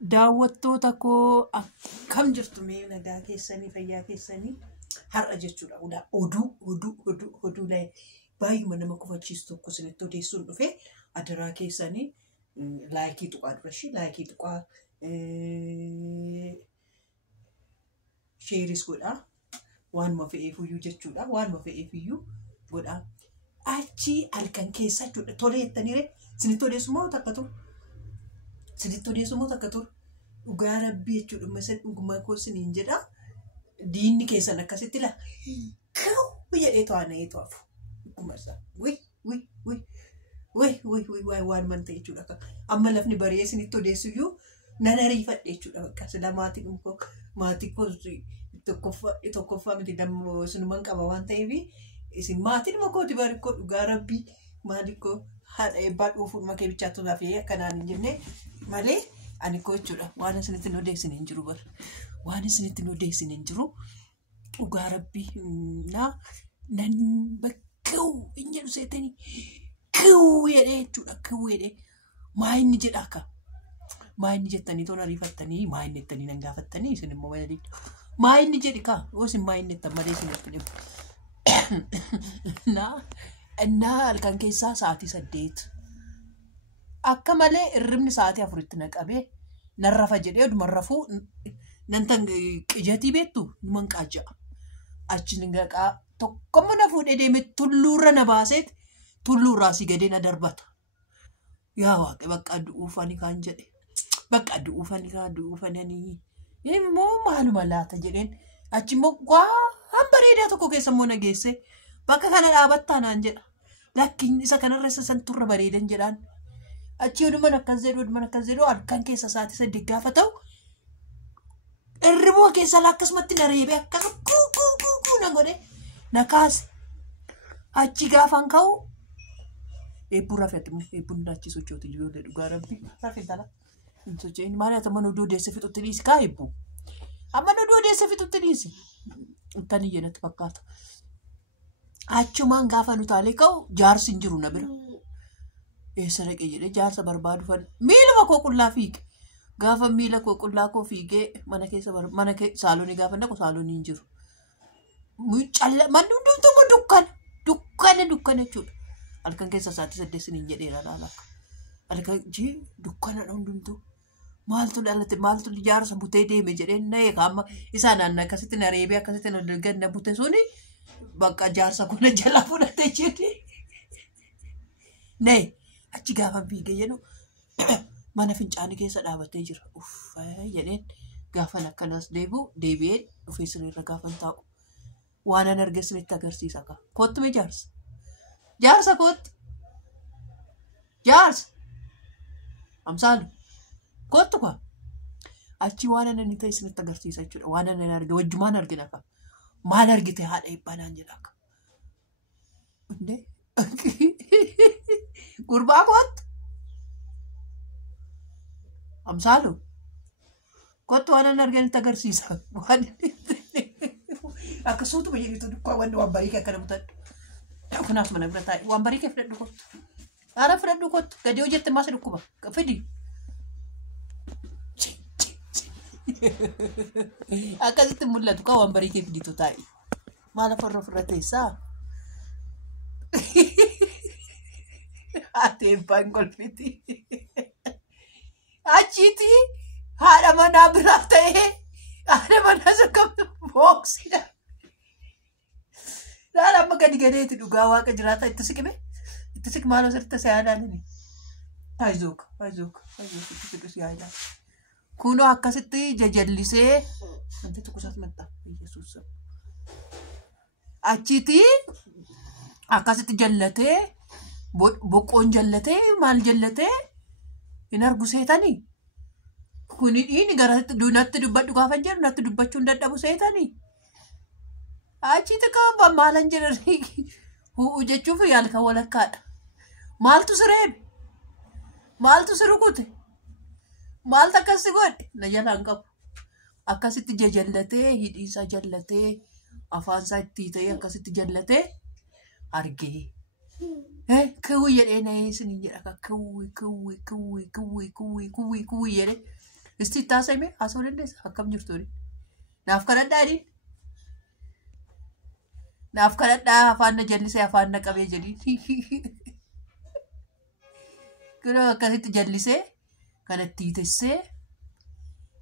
daawwattoota koo akkam jirtu mee nagaa keessanii fayyaa keessanii har'a jechuudha oduu baay'ee nama kufachiisu tokko isinitti odeessuun dhufe adaraa keessanii laayikii tuqaa durashi laayikii tuqaa sheeris godhaa waanuma fe'eefiyyuu jechuudha waanuma fe'eefiyyuu godhaa achi halkan keessa jechuudha tolee jettaniire isinitti odeessumoo takka ture. Sinitti odeessumoo takka ture dhugaa rabbii jechuudha masa dhugumaa koosiniin jedha diinni keessan akkasitti la kau jedhee to'anee to'afu dhugumarsaa waan manta jechuudha amma lafni baree sinitti odeessuyyuu nan ariifadhe jechuudha bakka sila maatii koo tokkoffaa miti dammoo sinuman qaba waan ta'eef isin maatiin makooti barikkoo dhugaa rabbii maalikoo haadha eebbaa dhuufuun makee bichaatu laafee akkanaan hin jenne malee ani koo jechuudha waan isinitti nu odeessin hin jiru bar waan isinitti nu odeessin hin jiru dhugaa rabbii nan bakkuu hin jedhu seetanii kuu jedhee jechuudha kuu jedhee maa inni jedha akka maa inni jettanii toon ariifattanii maa inni jettanii nan gaafattanii isin immoo maa inni jedhi kaa isin maa inni jettan malee isinitti dhibu naa halkan keessaa sa'aatii 8 akka malee irribni sa'aatii 4tti naqabee nan rafa jedhee oduma rafuu nan tan qijatii beektu numan qaajja'a achi ningaqaa tokkommo na fuudhee deeme tulluurra na baaseet tulluurraa si gadee na darbata yaa waaqe bakka du'uufani kaan jedhe bakka du'uufanii immoo maaluma laata jedheen achi immoo waan bareedaa tokko keessa immoo na geesse bakka kana dhaabattaa naan jedha lakkiin isa kanarra isa san turra bareedan jedhaan achi oduman akkas jedhu halkan keessa sa'aatii 8 gaafa ta'u irriboo keessa akkasumatti na reebee akkasuma kuu na godhe na kaase achi gaafan ka'u eebbuu rafetmu eebbuun daachi sochooti ijoollee dhugaa rabbii rafetala hin socho'in maali ati mana oduu odeessa fixutti dhiisi kaa eebbuu amma oduu odeessa fixutti dhiisi kan iyyanatti fakkaata. Achumaan gaafa nutaalee ka'u jaarsi hin jiru na bira. Eessa dhaqee jedhee jaarsa barbaadu fan miila koo qullaa fiige. Gaafa miila koo qullaa koo fiigee mana saalonii gaafa dhaqu saalonii hin jiru. Manni hundumtuu dukkana jechuudha. Halkan keessa sa'aatii 8 hin jedheera laalaka. Halkan dukkana hundumtuu. Maaltu dhalate maaltu jaarsa butee deeme jedhee na eega amma isaa naannoo akkasitti na reebee akkasitti na dalganna bute suni. Bakka jaarsa kuna jala fudhatee jedhee nee achi gaafa fiigee jedhu mana fincaanii keessa dhaabatee jira jedheen gaafan akkanas deebi'ee dhufee sirriirra gaafan taa'u waan an arge sinitti agarsiisa akka kottu mee jaarsa kottu jaarsa amsaalu kottu kwa achi waan an inni ta'e sinitti agarsiisa jechuudha waan an arge wajjumaan argina akka maal argite haadha eebbanaan jedha akka gurbaa kottu amsaalu kottu waan an arganitti agarsiisa waan akka suutuma jedhitu dukkaa wanni waan barii kee akkana butadhu kunaaf mana bira taa'e waan barii kee fudhadhu kottu haala fudhadhu kottu gadi hojjette maasa dhukkuba fidi akkasitti mul'atu kaa waan barii kee fiditu taa'e maal afarra ofirra teessaa ati eebbaan golfiti achiiti haadha manaa biraaf ta'ee haadha manaa sakkam booksidha laala amma gadi gadeeti dhugaa waaqa jiraata itti siqi maaloo sirta sayaadhaanini haayizook itti siqis yaadaan kunoo akkasitti jajallisee wanti tokkosaas maxxaa yesuus achiiti akkasitti jallatee boqqoon jallatee maal jallatee hin argu seetanii kuni dhiini gara natti dubbadhu gaafa jedhu natti dubbachuu hin dadhabu seetanii achiiti qaba maalan jedhanii hu'u jechuuf yaalka walakkaadha maaltu sireebe maaltu sirukute maaltu akkasi godhe na jalaan qabu akkasitti jajallatee hidhiisaa jallatee afaansaa itti ta'ee akkasitti jallatee argee kawwi jedhee na eessin jedha kawwi jedhee Isti taasifame haasoo dandeessa akkam jirtuuni. Naaf kadhadhaa jedhiin. Naaf kadhadhaa afaan na jallisee afaan na qabee jedhiin. Kun akkasitti jallisee kanatti hiitessee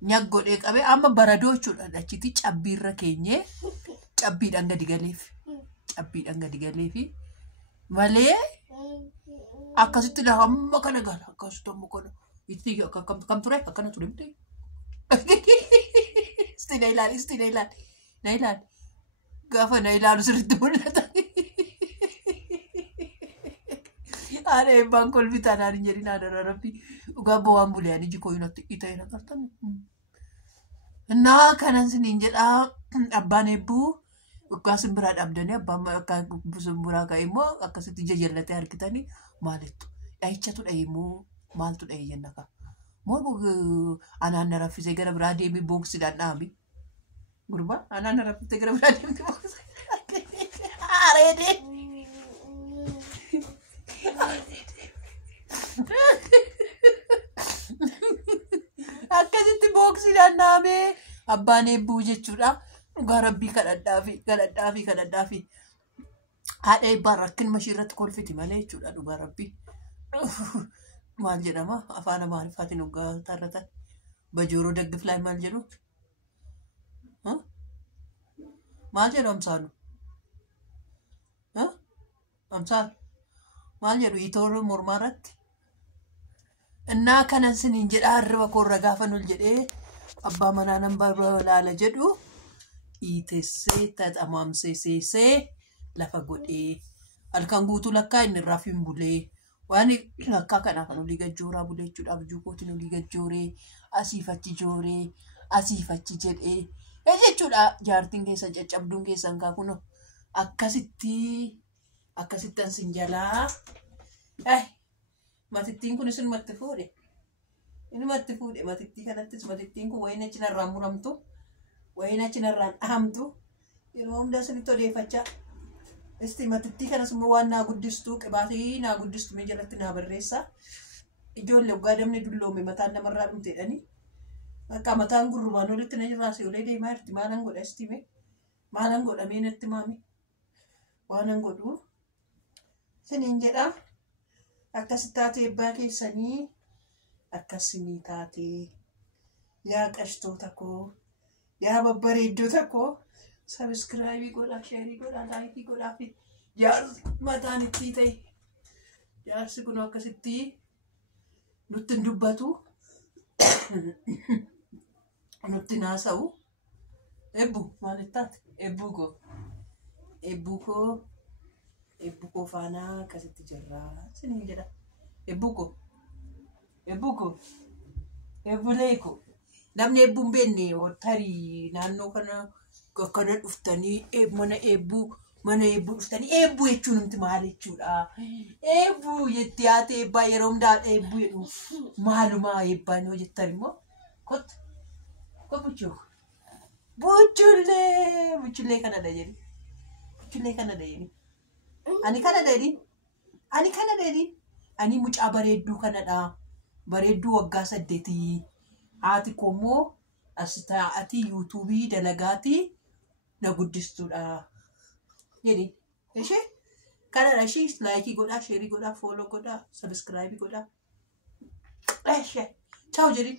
nyaak godhee qabee amma baradoo jechuudha. Achitti cabbiirra keenyee cabbiidhaan gadi galeef. Cabbiidhaan gadi galeefi malee akkasitti amma kana gala akkasitti amma kana. Itti kam ture akkana ture miti. Isti na ilaali. Gaafa na ilaalu sirriitti mul'ata. Haadha eebbaan kolfitaan ani jedhin haadha rabbi dhugaa bo'aan bulee ani jikoo inatti ita'e na qartan. Naa kanan siniin jedhaa abbaan eebbuu dhugaa simbiraa dhabdanii abbaan akka simbiraa ka'e immoo akkasitti jajallatee argitanii maalittu dhahichatu dhahe immoo maaltu dhahe jenna ka. Moo anaan na raffisee gara biraa deemee booksiidhaan dhaabi. Gurbaa anaan na raffisee gara biraa deemee booksiidhaan areedee. Akkasitti booksiidhaan dhaabee abbaan eebbuu jechuudha. Dhugaa rabbii kadhadhaafi. Haadha eebbaan rakkin mashii irratti kolfiti malee jechuudha dhugaa rabbii. Maal jedhama afaan amaariffaatiin dhugaa tarratan bajooroo daggiflaa maal jedhu? Maal jedhu amsaalu? Amsaal maal jedhu itooroo mormaa irratti? Innaa kanan siniin jedhaa hirriba koorra gaafa nul jedhee abbaa manaa nan laala jedhu hiitessee taxamaamsee seesee lafa godhee halkan guutuu lakkaa inni irraa fi hin bulee. Waan lakkaa kanaa kan olii gajjooraa bulee jechuudhaaf juukootiin olii gajjooree asiifachi jooree asiifachi jedhee jechuudha. Jaartiin keessan caccabduun keessan kaakuno akkasitti ansin jalaa matittiin kun isin matti fuudhe. Inni matti fuudhe matittii kanattis matittiin kun wayina cinarraan muramtu wayina cinarraan dhahamtu yeroo hundaa isinitti odeeffachaa. Isti matittii kanas immoo waan naa guddistuu qibaatii naa guddistu mee jalatti naa barreessa. Ijoollee waggaa damne dulloome mataan namarraa dhumteedhani. Akka mataan gurrumaan olitti na jirraasee olee deemaa jirti maalan godha isti mee maalan godha mee natti maami waanan godhu siniin jedhaa. Akkasitti taatee eebbaa keessanii akkasinii taatee yaa qashtoota koo yaa babbareeddota koo sabiskiraayibii godhaa sheerii godhaa laayikii godhaa fi jaarsi mataan itti ta'e jaarsi kun akkasitti nutti hin dubbatu nutti naasa'u eebbu maaliif taate eebbuu koo faanaa akkasitti jirraa siniin jedha eebbuu koo eebbulee koo namni eebbuun beenne tarii naannoo kana dhuftanii mana eebbuu dhuftanii eebbuu jechuun nuti maal jechuudha eebbuu jettee haati eebbaa yeroo hundaa eebbuu jedhu maalumaa eebbaan yoo jettan immoo ko buchullee kanadha jedhi ani kana jedhi ani mucaa bareedduu kanadha bareedduu waggaa 8 haati koommoo as taa'atii yuutuubii dalagaatii na guddistuudha jedhi ishee kanadha ishee laayikii godhaa sheerii godhaa fooloo godhaa sabiskiraayibii godhaa ishee chaaw jedhi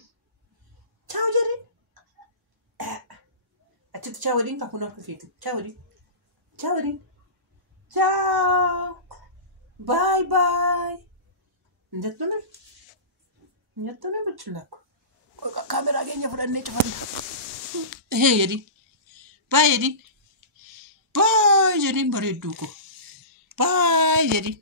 achitti chaaw jedhiin kan kun akka feetu chaaw jedhiin ciao bye Nyattone buccilaku. Kamera keenya fudhannee cufanna. Jedhin. Baay'ee jedhin bareedduu ko. Baay'ee jedhin.